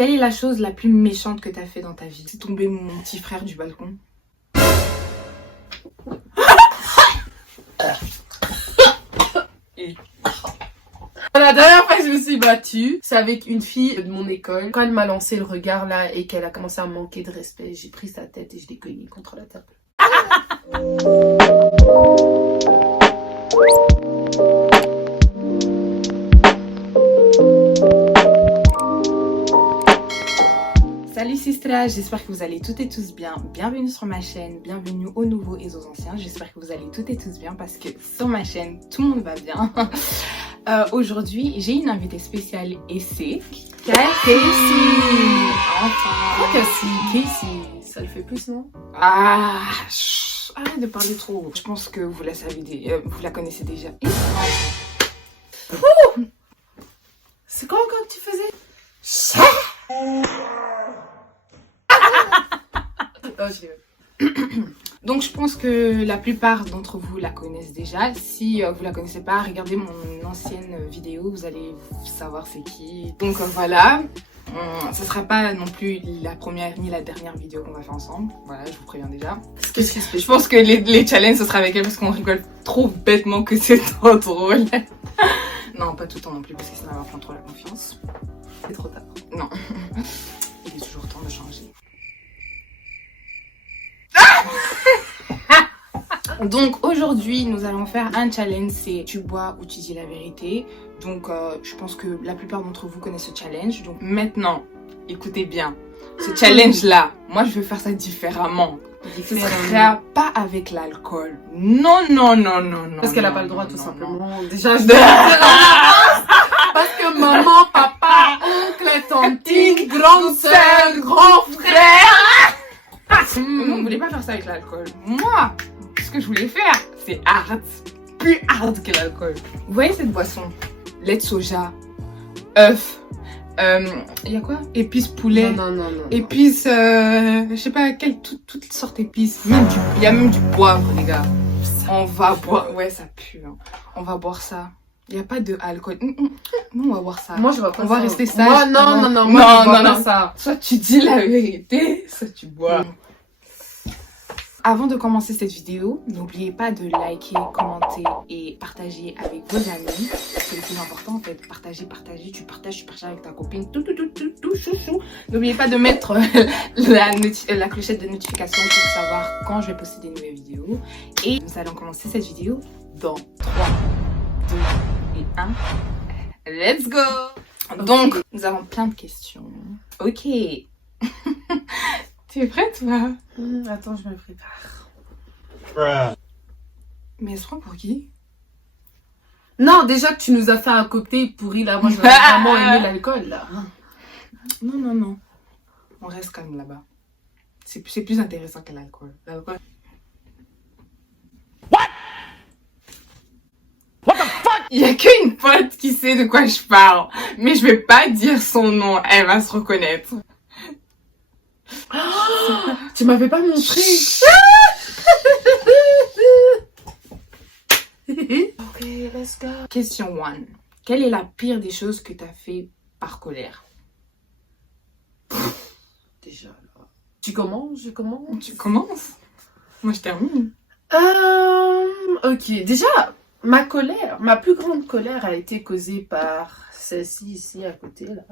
Quelle est la chose la plus méchante que t'as fait dans ta vie? C'est tomber mon petit frère du balcon. La dernière fois que je me suis battue, c'est avec une fille de mon école. Quand elle m'a lancé le regard là et qu'elle a commencé à me manquer de respect, j'ai pris sa tête et je l'ai cognée contre la table. Salut Sistra, j'espère que vous allez toutes et tous bien. Bienvenue sur ma chaîne, bienvenue aux nouveaux et aux anciens. J'espère que vous allez toutes et tous bien parce que sur ma chaîne, tout le monde va bien. Aujourd'hui, j'ai une invitée spéciale et c'est Casey. Enfin, Casey, ça le fait plus, non? Ah, arrête de parler trop. Je pense que vous la savez, vous la connaissez déjà. C'est quoi encore que tu faisais? Oh, je Donc je pense que la plupart d'entre vous la connaissent déjà. Si vous la connaissez pas, regardez mon ancienne vidéo, vous allez savoir c'est qui. Donc voilà, ce sera pas non plus la première ni la dernière vidéo qu'on va faire ensemble. Voilà, je vous préviens déjà. Qu'est-ce qui se fait? Je pense que les challenges ce sera avec elle parce qu'on rigole trop bêtement que c'est trop drôle. Non, pas tout le temps non plus parce que sinon elle va prendre trop la confiance. C'est trop tard. Non, il est toujours temps de changer. Donc aujourd'hui nous allons faire un challenge, c'est tu bois ou tu dis la vérité. Donc je pense que la plupart d'entre vous connaissent ce challenge. Donc maintenant, écoutez bien, ce challenge là, moi je vais faire ça différemment. Ce sera pas avec l'alcool. Non, non, non, non, non. Parce qu'elle a non, pas le droit non, tout non, simplement. non. Déjà, je parce que maman, papa, oncle, tantine, grande sœur, grand frère. Vous ne voulez pas faire ça avec l'alcool. Moi, ce que je voulais faire, c'est hard. Plus hard que l'alcool. Vous voyez cette boisson? Lait de soja, œuf, il y a quoi? Épices poulet. Non. Épices, je sais pas, toutes sortes d'épices. Il y a même du poivre, les gars. On va boire, ouais, ça pue. Hein. On va boire ça. Il n'y a pas de alcool. Nous, on va boire ça. Moi, je vois pas on ça. va rester sage. Moi, non. Non, Moi, je vois non, pas ça. Soit tu dis la vérité, soit tu bois. Avant de commencer cette vidéo, n'oubliez pas de liker, commenter et partager avec vos amis. C'est le plus important en fait. Partager, tu partages avec ta copine. Tout, chouchou. N'oubliez pas de mettre la clochette de notification pour savoir quand je vais poster des nouvelles vidéos. Et nous allons commencer cette vidéo dans 3, 2 et 1. Let's go! Okay. Donc, nous avons plein de questions. Ok. Tu es prête, toi? Attends, je me prépare. Mais elle se prend pour qui? Non, déjà que tu nous as fait un cocktail pourri là, moi j'aurais vraiment aimé l'alcool là. Non. On reste calme là-bas. C'est plus intéressant que l'alcool. What the fuck? Il y a qu'une pote qui sait de quoi je parle. Mais je vais pas dire son nom, elle va se reconnaître. Oh, tu m'avais pas montré. Ok, let's go. Question 1. Quelle est la pire des choses que tu as fait par colère? Déjà là. Tu commences? Je commence? Tu commences? Moi je termine. Ok, déjà, ma plus grande colère a été causée par celle-ci ici à côté là.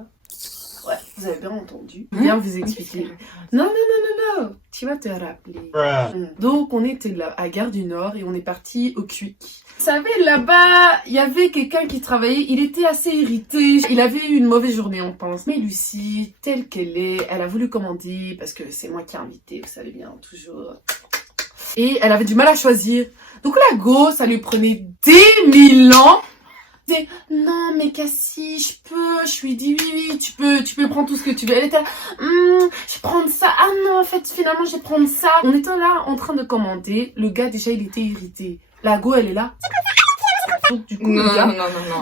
Ouais, vous avez bien entendu. Bien vous expliquer. Non. Tu vas te rappeler. Donc, on était là, à Gare du Nord, et on est parti au Quick. Vous savez, là-bas, il y avait quelqu'un qui travaillait, il était assez irrité. Il avait eu une mauvaise journée, on pense. Mais Lucie, telle qu'elle est, elle a voulu commander, parce que c'est moi qui ai invité, vous savez bien, toujours. Et elle avait du mal à choisir. Donc la go, ça lui prenait des 1000 ans. Non mais Cassie, je lui dis oui, tu peux prendre tout ce que tu veux. Elle était là, je vais prendre ça. Ah non, en fait finalement je vais prendre ça. On était là en train de commander, le gars déjà il était irrité. La go elle est là. Donc du coup non, le gars...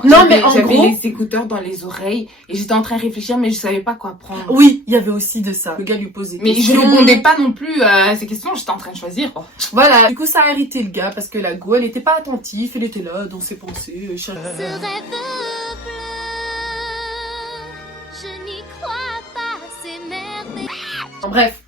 non, mais en j'avais gros... les écouteurs dans les oreilles et j'étais en train de réfléchir mais je savais pas quoi prendre. Oui, il y avait aussi de ça. Le gars lui posait mais questions. je répondais pas non plus à ces questions, j'étais en train de choisir. Oh. Voilà, du coup ça a irrité le gars parce que la go elle était pas attentive, elle était là dans ses pensées. Ce rêve bleu, je n'y crois pas Bref,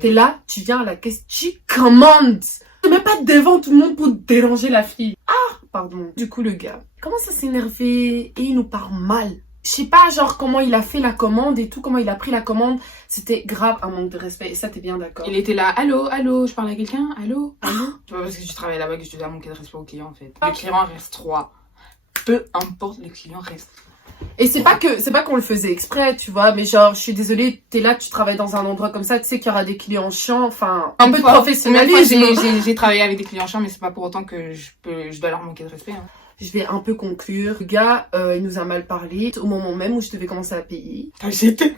t'es là, tu viens à la caisse, tu commandes. Tu mets pas devant tout le monde pour déranger la fille. Ah, pardon. Du coup, le gars commence à s'énerver et il nous parle mal. Je sais pas, genre, comment il a fait la commande et tout, comment il a pris la commande. C'était grave un manque de respect. Et ça, t'es bien d'accord. Il était là, allô, allô, je parle à quelqu'un, allô, allô. C'est pas parce que tu travailles là-bas que tu dois manquer de respect au client, en fait. Le client reste 3. Peu importe, le client reste. Et c'est pas qu'on le faisait exprès, tu vois, mais genre, je suis désolée, t'es là, tu travailles dans un endroit comme ça, tu sais qu'il y aura des clients chiants, enfin, un peu de professionnalisme. J'ai travaillé avec des clients chiants, mais c'est pas pour autant que je dois leur manquer de respect. Hein. Je vais un peu conclure. Le gars, il nous a mal parlé au moment même où je devais commencer à payer. T'as jeté.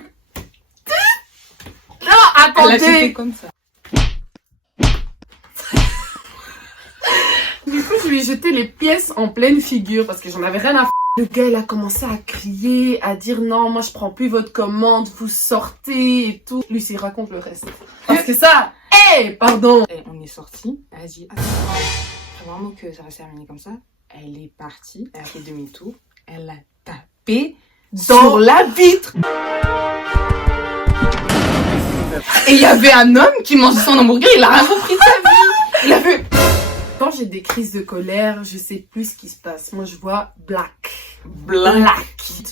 Non, attendez. Elle a jeté comme ça. Du coup, je lui ai jeté les pièces en pleine figure parce que j'en avais rien à f***. Le gars, il a commencé à crier, à dire non, moi je prends plus votre commande, vous sortez et tout. Lui, il raconte le reste. Parce que ça, pardon. Et on est sortis. Elle a dit, attends, faut vraiment que ça va se terminer comme ça. Elle est partie, elle a fait demi-tour, elle a tapé sur la vitre. Et il y avait un homme qui mangeait son hamburger, il a rien compris de sa vie. Il a fait... Quand j'ai des crises de colère, je sais plus ce qui se passe. Moi, je vois black.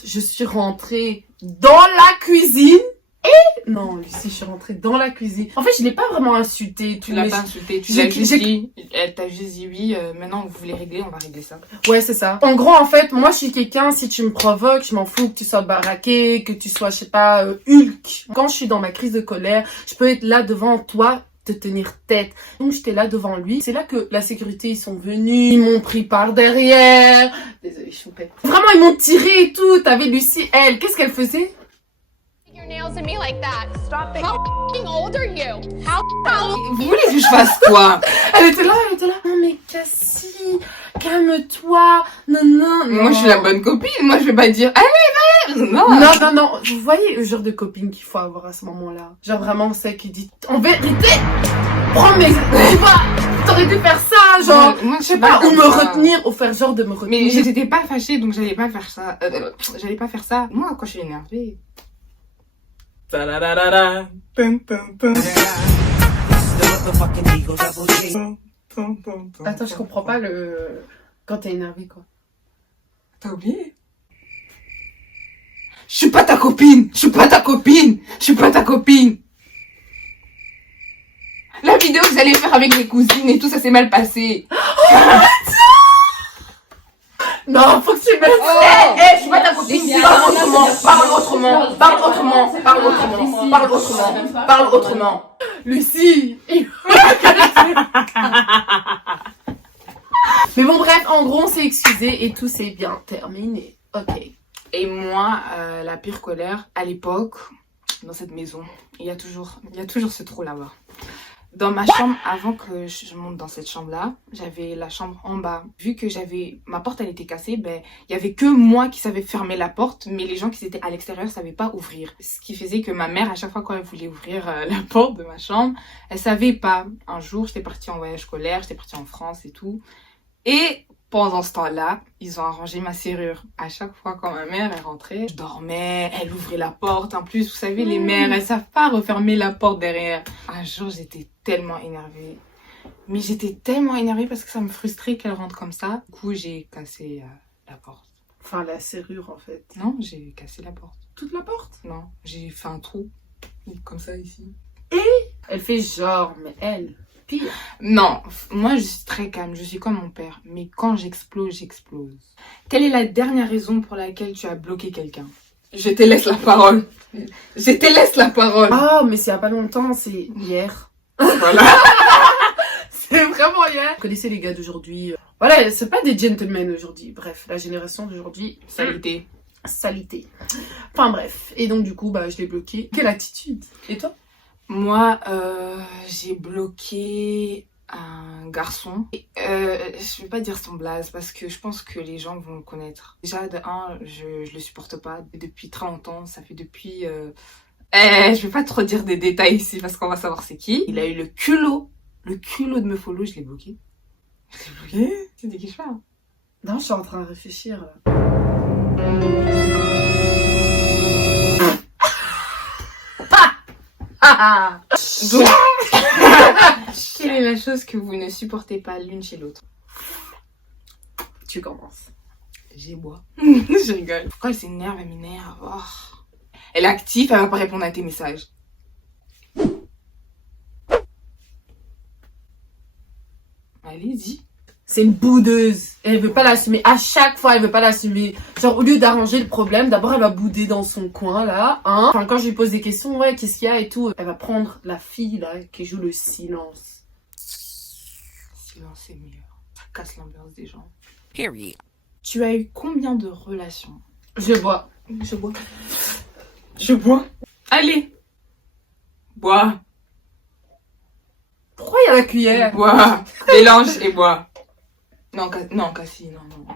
Je suis rentrée dans la cuisine et... Non, Lucie, je suis rentrée dans la cuisine. En fait, je l'ai pas vraiment insulté. Tu l'as pas insulté, tu l'as juste dit. Elle t'a juste dit oui, maintenant vous voulez régler, on va régler ça. Ouais, c'est ça. En gros, en fait, moi, je suis quelqu'un, si tu me provoques, je m'en fous que tu sois baraqué, que tu sois, je sais pas, Hulk. Quand je suis dans ma crise de colère, je peux être là devant toi, te tenir tête. Donc j'étais là devant lui. C'est là que la sécurité, ils sont venus, ils m'ont pris par derrière. Désolée, choupette. Vraiment, ils m'ont tiré et tout. T'avais Lucie, elle, qu'est-ce qu'elle faisait? Your nails at me like that. Stop it. How f***ing old are you? How Vous voulez que je fasse quoi? Elle était là. Non mais Cassie, calme-toi. Non. Moi je suis la bonne copine, moi je vais pas dire allez, non. Vous voyez le genre de copine qu'il faut avoir à ce moment-là. Genre vraiment celle qui dit en vérité, prends mes t'aurais dû faire ça, genre, moi, je sais pas, ou me retenir, ou faire genre de me retenir. Mais j'étais pas fâchée, donc j'allais pas faire ça. Moi, quand je suis énervée. Attends, je comprends pas le... Quand t'es énervé, quoi. T'as oublié? Je suis pas ta copine. La vidéo que vous allez faire avec les cousines et tout, ça s'est mal passé. Non, faut que tu me... Je suis pas ta copine. Parle autrement. Lucie. Mais bon, bref, en gros, on s'est excusé et tout s'est bien terminé. Ok. Et moi, la pire colère, à l'époque, dans cette maison, il y a toujours ce trou là-bas. Dans ma chambre, avant que je monte dans cette chambre-là, j'avais la chambre en bas. Vu que ma porte, elle était cassée, ben, il y avait que moi qui savais fermer la porte, mais les gens qui étaient à l'extérieur savaient pas ouvrir. Ce qui faisait que ma mère, à chaque fois quand elle voulait ouvrir la porte de ma chambre, elle savait pas. Un jour, j'étais partie en voyage scolaire, j'étais partie en France et tout. Et pendant ce temps-là, ils ont arrangé ma serrure. À chaque fois quand ma mère est rentrée, je dormais, elle ouvrait la porte. En plus, vous savez, les mères, elles savent pas refermer la porte derrière. Un jour, j'étais tellement énervée. Mais j'étais tellement énervée parce que ça me frustrait qu'elle rentre comme ça. Du coup, j'ai cassé la porte. Enfin, la serrure, en fait. Non, j'ai cassé la porte. Toute la porte? Non, j'ai fait un trou. Comme ça, ici. Et elle fait genre, mais elle... Pire. Non, moi je suis très calme, je suis comme mon père. Mais quand j'explose, j'explose. Quelle est la dernière raison pour laquelle tu as bloqué quelqu'un? Je te laisse la parole. Ah, mais c'est il y a pas longtemps, c'est hier. Voilà. C'est vraiment hier. Vous connaissez les gars d'aujourd'hui. Voilà, c'est pas des gentlemen aujourd'hui. Bref, la génération d'aujourd'hui. Salité. Enfin bref. Et donc du coup, bah je l'ai bloqué. Quelle attitude? Et toi? Moi, j'ai bloqué un garçon. Je vais pas dire son blaze parce que je pense que les gens vont le connaître. Déjà, de un, je le supporte pas depuis très longtemps. Ça fait depuis... je vais pas trop dire des détails ici parce qu'on va savoir c'est qui. Il a eu le culot de me follow, je l'ai bloqué. Tu dis qui je parle? Non, je suis en train de réfléchir là. Donc, quelle est la chose que vous ne supportez pas l'une chez l'autre? Tu commences. J'ai bois. Je rigole. Pourquoi elle s'énerve, elle m'énerve. Oh. Elle est active, elle va pas répondre à tes messages. Allez, dis. C'est une boudeuse. Elle veut pas l'assumer. À chaque fois, elle veut pas l'assumer. Genre, au lieu d'arranger le problème, d'abord, elle va bouder dans son coin, là. Hein. Enfin, quand je lui pose des questions, ouais, qu'est-ce qu'il y a et tout, elle va prendre la fille, là, qui joue le silence. Silence, c'est mieux. Ça casse l'ambiance des gens. Period. Tu as eu combien de relations? Je bois. Je bois. Je bois. Allez. Bois. Pourquoi il y a la cuillère? Bois. Mélange et bois. Non, non, Cassie, non, non.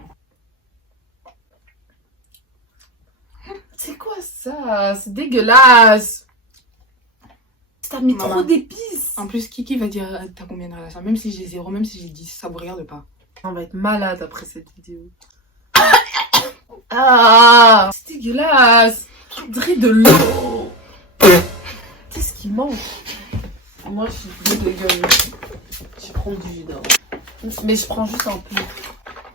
C'est quoi ça? C'est dégueulasse. T'as mis Maman. trop d'épices. En plus, Kiki va dire t'as combien de relations? Même si j'ai 0, même si j'ai 10, ça vous regarde pas. On va être malade après cette vidéo. Ah, c'est dégueulasse. On dirait de l'eau. Qu'est-ce qui manque? Moi, je suis dégueulasse. Je prends du jus d'orange. Mais je prends juste un peu.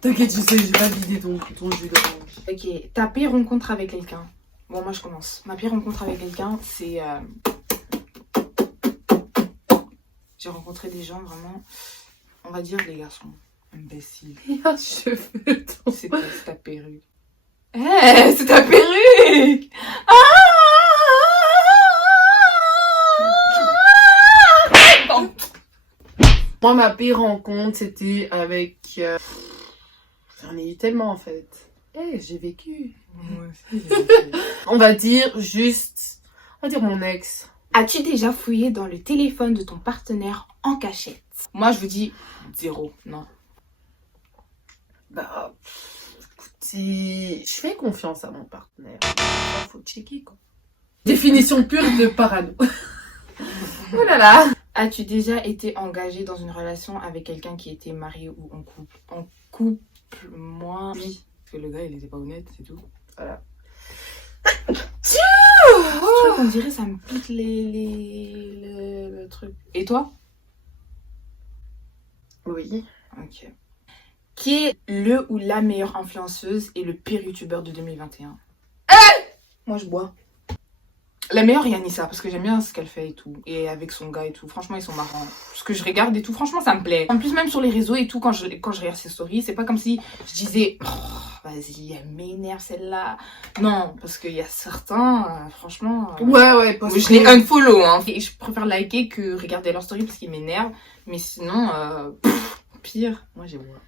T'inquiète, je sais, je vais pas vider ton jus d'orange. Ok, ta pire rencontre avec quelqu'un. Bon, moi je commence. Ma pire rencontre avec quelqu'un, c'est... J'ai rencontré des gens vraiment, on va dire les garçons, imbéciles. Il y a un cheveu. C'est ta perruque. Eh, c'est ta perruque! Moi, ma pire rencontre, c'était avec... J'en ai eu tellement, en fait. Eh, j'ai vécu. Moi aussi, On va dire juste... On va dire mon ex. As-tu déjà fouillé dans le téléphone de ton partenaire en cachette? Moi, je vous dis 0, non. Bah... Écoutez... Je fais confiance à mon partenaire. Faut checker, quoi. Définition pure de parano. Oh là là. As-tu déjà été engagée dans une relation avec quelqu'un qui était marié ou en couple? En couple, moi, oui. Parce que le gars, il était pas honnête, c'est tout. Voilà. Ce truc, on dirait, ça me pique le truc. Et toi? Oui. Ok. Qui est le ou la meilleure influenceuse et le pire youtubeur de 2021? Moi, je bois. La meilleure, Yanissa, parce que j'aime bien ce qu'elle fait et tout. Et avec son gars et tout. Franchement, ils sont marrants. Parce que je regarde et tout. Franchement, ça me plaît. En plus, même sur les réseaux et tout, quand je regarde ses stories, c'est pas comme si je disais oh, vas-y, elle m'énerve celle-là. Non, parce qu'il y a certains, franchement... Ouais, parce je les unfollow, hein. Et je préfère liker que regarder leur story parce qu'ils m'énervent. Mais sinon, pire, moi j'ai bois.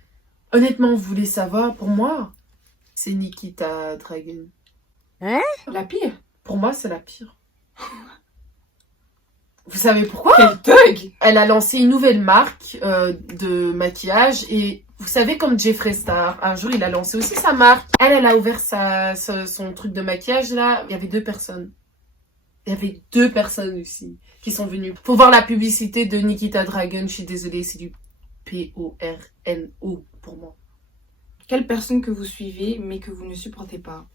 Honnêtement, vous voulez savoir, pour moi, c'est Nikita Dragun. La pire? Pour moi, c'est la pire. Vous savez pourquoi? Quel thug! Elle a lancé une nouvelle marque de maquillage et vous savez comme Jeffree Star, un jour il a lancé aussi sa marque. Elle a ouvert son truc de maquillage là. Il y avait 2 personnes. Il y avait 2 personnes aussi qui sont venues. Faut voir la publicité de Nikita Dragun. Je suis désolée, c'est du PORNO pour moi. Quelle personne que vous suivez mais que vous ne supportez pas?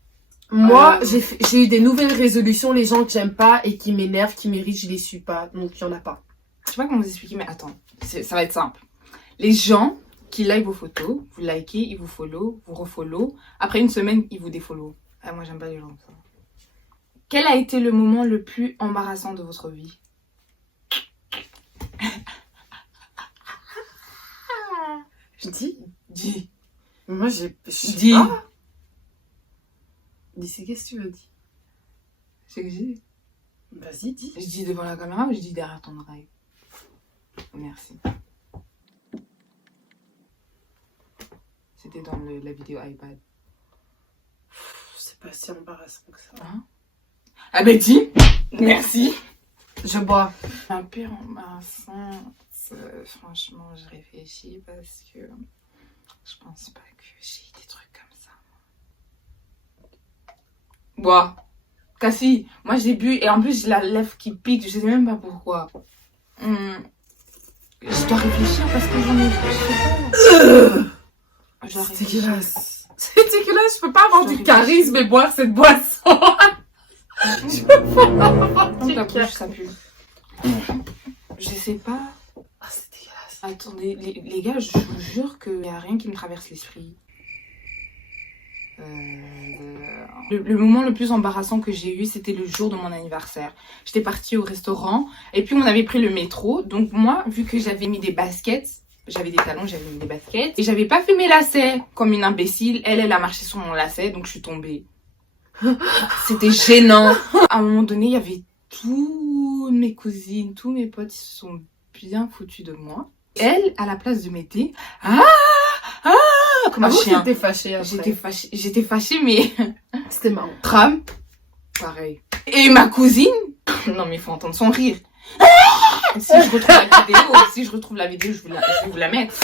Moi, j'ai eu des nouvelles résolutions, les gens que j'aime pas et qui m'énervent, qui m'irritent, je les suis pas. Donc, il y en a pas. Je sais pas comment vous expliquer, mais attends. Ça va être simple. Les gens qui like vos photos, vous likez, ils vous follow, vous refollow. Après une semaine, ils vous défollow. Ah, moi, j'aime pas les gens comme ça. Quel a été le moment le plus embarrassant de votre vie? Je dis. Dis. Moi, Dis. Ah dis, qu'est-ce que tu veux dire? C'est que j'ai. Vas-y, dis. Je dis devant la caméra ou je dis derrière ton oreille? Merci. C'était dans la vidéo iPad. C'est pas si embarrassant que ça. Hein? Ah ben dis. Merci. Je bois. Un pire embarrassant, franchement, je réfléchis parce que je pense pas que j'ai des trucs comme ça. Bois. Cassie, moi j'ai bu et en plus j'ai la lèvre qui pique, je sais même pas pourquoi. Je dois réfléchir parce que j'en ai... Je dois C'est réfléchir. dégueulasse. C'est dégueulasse, je peux pas avoir Je du charisme et boire cette boisson. Je peux pas avoir du la bouche, charisme. ça pue. Je sais pas. Ah, c'est dégueulasse. Attendez, les gars, je vous jure qu'il n'y a rien qui me traverse l'esprit. Le moment le plus embarrassant que j'ai eu, c'était le jour de mon anniversaire. J'étais partie au restaurant et puis on avait pris le métro. Donc moi, vu que j'avais mis des baskets, j'avais des talons, j'avais mis des baskets et j'avais pas fait mes lacets comme une imbécile. Elle a marché sur mon lacet, donc je suis tombée. C'était gênant. À un moment donné, il y avait toutes mes cousines, tous mes potes, ils se sont bien foutus de moi. Elle, à la place de m'aider, comme un chien. J'étais fâchée après. J'étais fâchée, mais C'était marrant. Trump, pareil. Et ma cousine, non mais il faut entendre son rire. Si je retrouve la vidéo, je vais vous la mettre.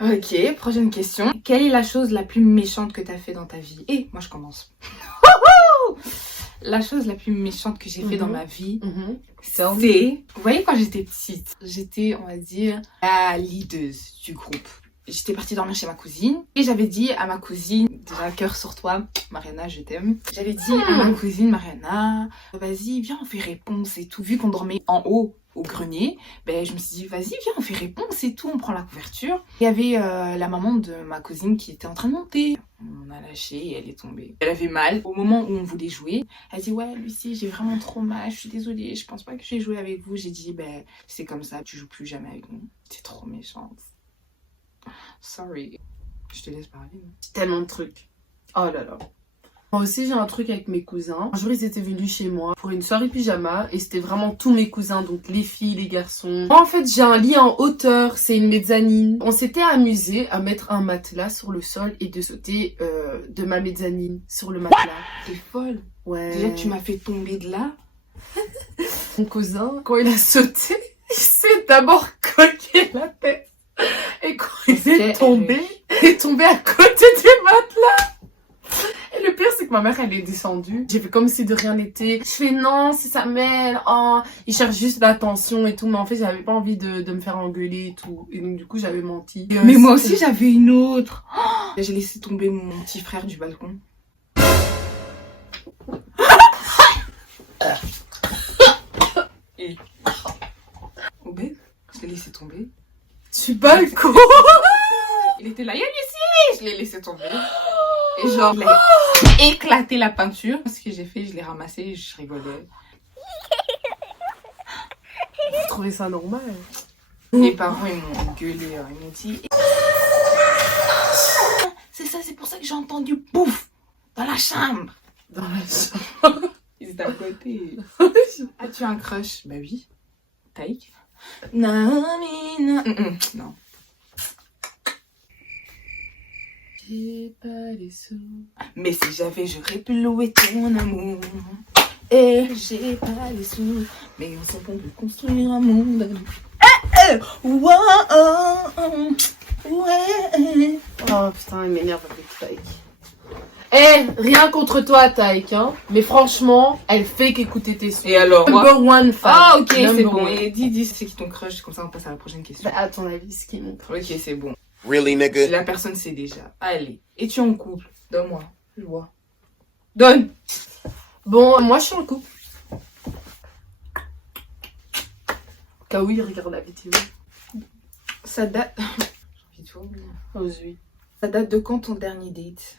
Ok, prochaine question. Quelle est la chose la plus méchante que t'as fait dans ta vie? Et moi je commence. La chose la plus méchante que j'ai fait dans ma vie, c'est... Vous voyez, quand j'étais petite, j'étais, on va dire, la leader du groupe. J'étais partie dormir chez ma cousine et j'avais dit à ma cousine, déjà cœur sur toi, Mariana, je t'aime. J'avais dit à ma cousine, Mariana, vas-y, viens, on fait réponse et tout. Vu qu'on dormait en haut, au grenier, ben je me suis dit, vas-y, viens, on fait réponse et tout, on prend la couverture. Il y avait la maman de ma cousine qui était en train de monter. On a lâché et elle est tombée. Elle avait mal. Au moment où on voulait jouer, elle dit, ouais, Lucie, j'ai vraiment trop mal, je suis désolée, je pense pas que je vais jouer avec vous. J'ai dit, ben c'est comme ça, tu joues plus jamais avec nous. C'est trop méchante. Sorry. Je te laisse parler. Tellement de trucs. Oh là là. Moi aussi, j'ai un truc avec mes cousins. Un jour, ils étaient venus chez moi pour une soirée pyjama et c'était vraiment tous mes cousins, donc les filles, les garçons. Moi, en fait, j'ai un lit en hauteur, c'est une mezzanine. On s'était amusé à mettre un matelas sur le sol et de sauter de ma mezzanine sur le matelas. T'es folle. Ouais. Déjà, tu m'as fait tomber de là. Mon cousin, quand il a sauté, il s'est d'abord coqué la tête. Et quand il est tombé à côté du matelas. Et le pire, c'est que ma mère, elle est descendue. J'ai fait comme si de rien n'était. Je fais non, c'est sa mère. Oh, il cherche juste l'attention et tout. Mais en fait, j'avais pas envie de me faire engueuler et tout. Et donc, du coup, j'avais menti. Mais moi aussi, j'avais une autre. Oh, j'ai laissé tomber mon petit frère du balcon. Et... Obé, je l'ai laissé tomber. Du balcon. Il était là, il y a Lucie. Je l'ai laissé tomber. Et genre, il a éclaté la peinture. Ce que j'ai fait, je l'ai ramassé et je rigolais. Vous trouvez ça normal? Les parents, ils m'ont gueulé. Ils m'ont dit... C'est ça, c'est pour ça que j'ai entendu pouf dans la chambre. Dans la chambre. Ils étaient à côté. As-tu un crush? Bah oui. Taïk. Non. Non. J'ai pas les sous. Mais si j'avais, j'aurais pu louer ton amour. Et j'ai pas les sous. Mais ensemble on peut construire un monde. Ouais. Oh putain, il m'énerve avec Taïk. Eh, rien contre toi, Taïk, hein. Mais franchement, elle fait qu'écouter tes sons. Et alors, Number one fan. Ah, ok, c'est Number bon. one. Et dis, c'est qui ton crush? Comme ça, on passe à la prochaine question. Bah, à ton avis, c'est qui mon crush? Ok, c'est bon. Really, nigga? La personne sait déjà. Allez. Es-tu en couple? Donne-moi. Je vois. Donne. Bon, moi, je suis en couple. Kaoui, regarde la vidéo. Ça date... J'ai envie de vomir. Oh, oui. Ça date de quand ton dernier date?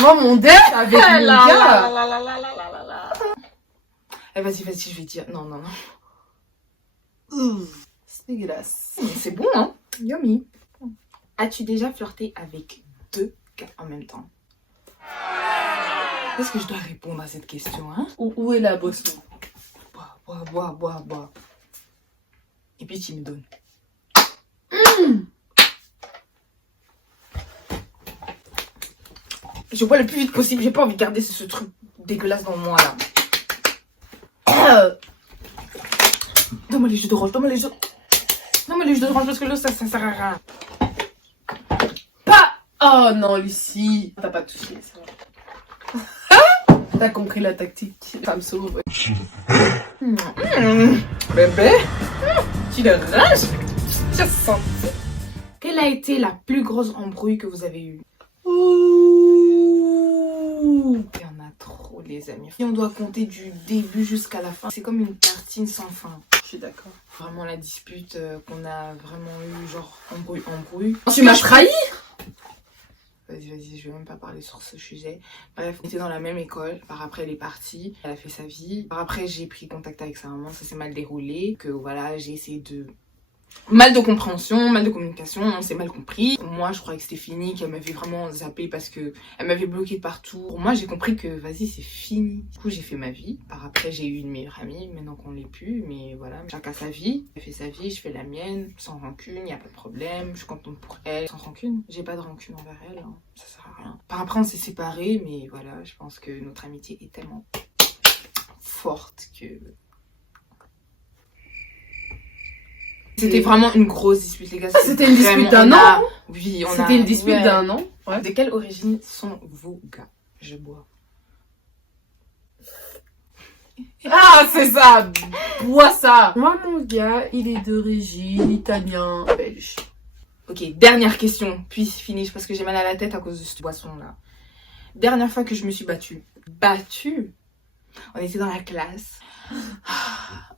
Moi, mon date avec mon gars. Eh, vas-y, je vais dire. Non. C'est dégueulasse. C'est bon, hein? Yummy. As-tu déjà flirté avec 2 gars en même temps? Est-ce que je dois répondre à cette question, hein? Où est la boisson? Bois. Et puis tu me donnes. Je bois le plus vite possible. J'ai pas envie de garder ce truc dégueulasse dans moi là. Donne-moi les jus d'orange, Donne-moi les jus d'orange parce que là ça sert à rien. Pas. Oh non, Lucie. T'as pas touché ça. T'as compris la tactique. Ça me sauve. Bébé. Tu le rage? Tu as senti? Quelle a été la plus grosse embrouille que vous avez eue? Ouh. Il y en a trop, les amis. Si on doit compter du début jusqu'à la fin, c'est comme une tartine sans fin. Je suis d'accord. Vraiment la dispute qu'on a vraiment eu, genre embrouille. Tu m'as trahi? Vas-y, je vais même pas parler sur ce sujet. Bref, on était dans la même école. Par après, elle est partie. Elle a fait sa vie. Par après, j'ai pris contact avec sa maman. Ça s'est mal déroulé. Que voilà, j'ai essayé de... Mal de compréhension, mal de communication, on s'est mal compris. Moi, je croyais que c'était fini, qu'elle m'avait vraiment zappé parce que elle m'avait bloqué partout. Pour moi, j'ai compris que vas-y, c'est fini. Du coup, j'ai fait ma vie. Par après, j'ai eu une meilleure amie, maintenant qu'on l'est plus. Mais voilà, chacun sa vie. Elle fait sa vie, je fais la mienne, sans rancune, y a pas de problème. Je suis contente pour elle, sans rancune. J'ai pas de rancune envers elle, hein. Ça sert à rien. Par après, on s'est séparés, mais voilà, je pense que notre amitié est tellement forte que... C'était vraiment une grosse dispute, les gars. C'était une dispute d'un an? Oui, C'était une dispute d'un an. Ouais. De quelle origine sont vos gars? Je bois. Ah, c'est ça! Bois ça! Moi, mon gars, il est d'origine italien, belge. Ok, dernière question, puis finish, parce que j'ai mal à la tête à cause de cette boisson-là. Dernière fois que je me suis battue. Battue? On était dans la classe.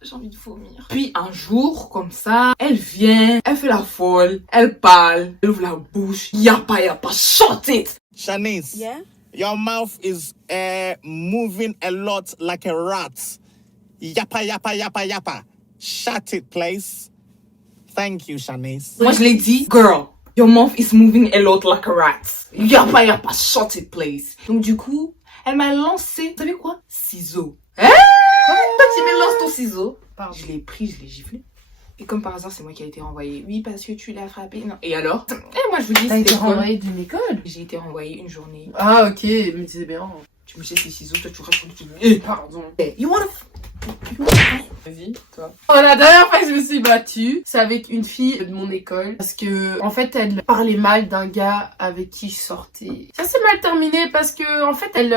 J'ai envie de vomir. Puis un jour, comme ça, elle vient, elle fait la folle, elle parle, elle ouvre la bouche. Yapa, shut it! Shanice, Yeah? your mouth is moving a lot like a rat. Yappa, yappa, yappa, yappa. Shut it, please. Thank you, Shanice. Moi, je l'ai dit, girl, your mouth is moving a lot like a rat. Yapa, shut it, please. Donc du coup, elle m'a lancé, vous savez quoi? Ciseaux. Hein? Toi, tu me lances ton ciseau. Pardon. Je l'ai pris, je l'ai giflé. Et comme par hasard, c'est moi qui a été renvoyée. Oui, parce que tu l'as frappé. Non. Et alors? Et moi, je vous dis, T'as été c'était quoi? renvoyée d'une école? J'ai été renvoyée une journée. Ah, ok, mais c'est bien. Tu me jettes les ciseaux, toi, tu restes sur le... Pardon. You wanna... Vas-y, toi. Oh, la dernière fois que je me suis battue, c'est avec une fille de mon école. Parce que, en fait, elle parlait mal d'un gars avec qui je sortais. Ça s'est mal terminé parce que, en fait, elle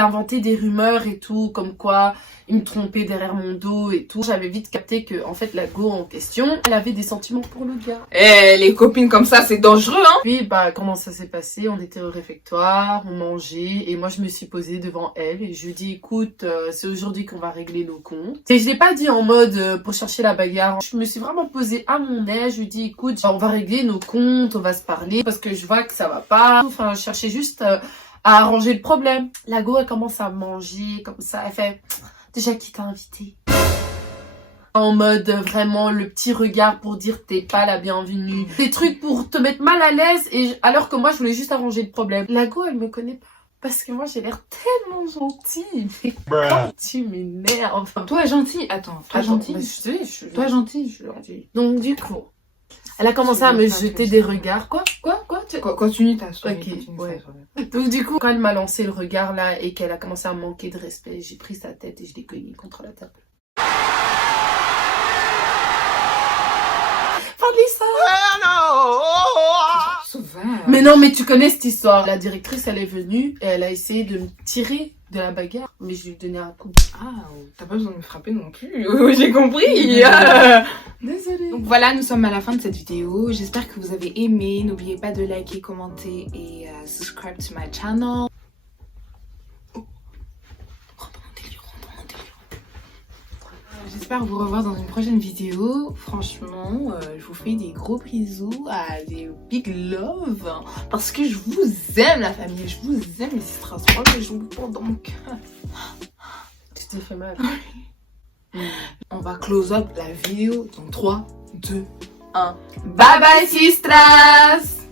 inventait des rumeurs et tout, comme quoi il me trompait derrière mon dos et tout. J'avais vite capté que, en fait, la go en question, elle avait des sentiments pour le gars. Eh, les copines comme ça, c'est dangereux, hein? Puis, bah, comment ça s'est passé? On était au réfectoire, on mangeait, et moi, je me suis posée devant elle, et je lui ai dit, écoute, c'est aujourd'hui qu'on va régler nos comptes. Et je l'ai pas dit en mode, pour chercher la bagarre. Je me suis vraiment posée à mon aise, je lui ai dit, écoute, on va régler nos comptes, on va se parler, parce que je vois que ça va pas. Enfin, je cherchais juste à arranger le problème. La go, elle commence à manger, comme ça, elle fait, déjà, qui t'a invité? En mode vraiment le petit regard pour dire t'es pas la bienvenue. Des trucs pour te mettre mal à l'aise et alors que moi je voulais juste arranger le problème. La go elle me connaît pas. Parce que moi j'ai l'air tellement gentille. Mais quand tu m'énerves. Toi, gentil. Attends, toi, gentil. Je suis Toi, gentil. gentille. Donc du coup, elle a commencé à me jeter des regards. Quoi? Continue ta story. Ok, continue ta ouais. story. Donc du coup, quand elle m'a lancé le regard là et qu'elle a commencé à manquer de respect, j'ai pris sa tête et je l'ai cognée contre la table. Sauvage. Mais non, mais tu connais cette histoire. La directrice, elle est venue et elle a essayé de me tirer de la bagarre, mais je lui ai donné un coup. Ah, t'as pas besoin de me frapper non plus. J'ai compris. Désolée. Donc voilà, nous sommes à la fin de cette vidéo. J'espère que vous avez aimé. N'oubliez pas de liker, commenter et subscribe to my channel. J'espère vous revoir dans une prochaine vidéo. Franchement, je vous fais des gros bisous, des big love. Parce que je vous aime, la famille. Je vous aime, les Strasbourg. Et je vous prends donc. Tu t'es fait mal. On va close up la vidéo dans 3, 2, 1. Bye bye, sistras!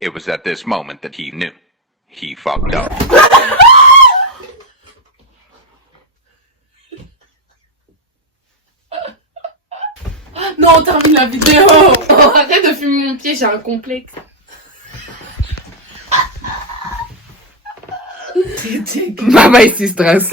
It was at this moment that he knew. He fucked up. Non, on termine la vidéo. Arrête de fumer mon pied, j'ai un complexe. Bye bye, sistras.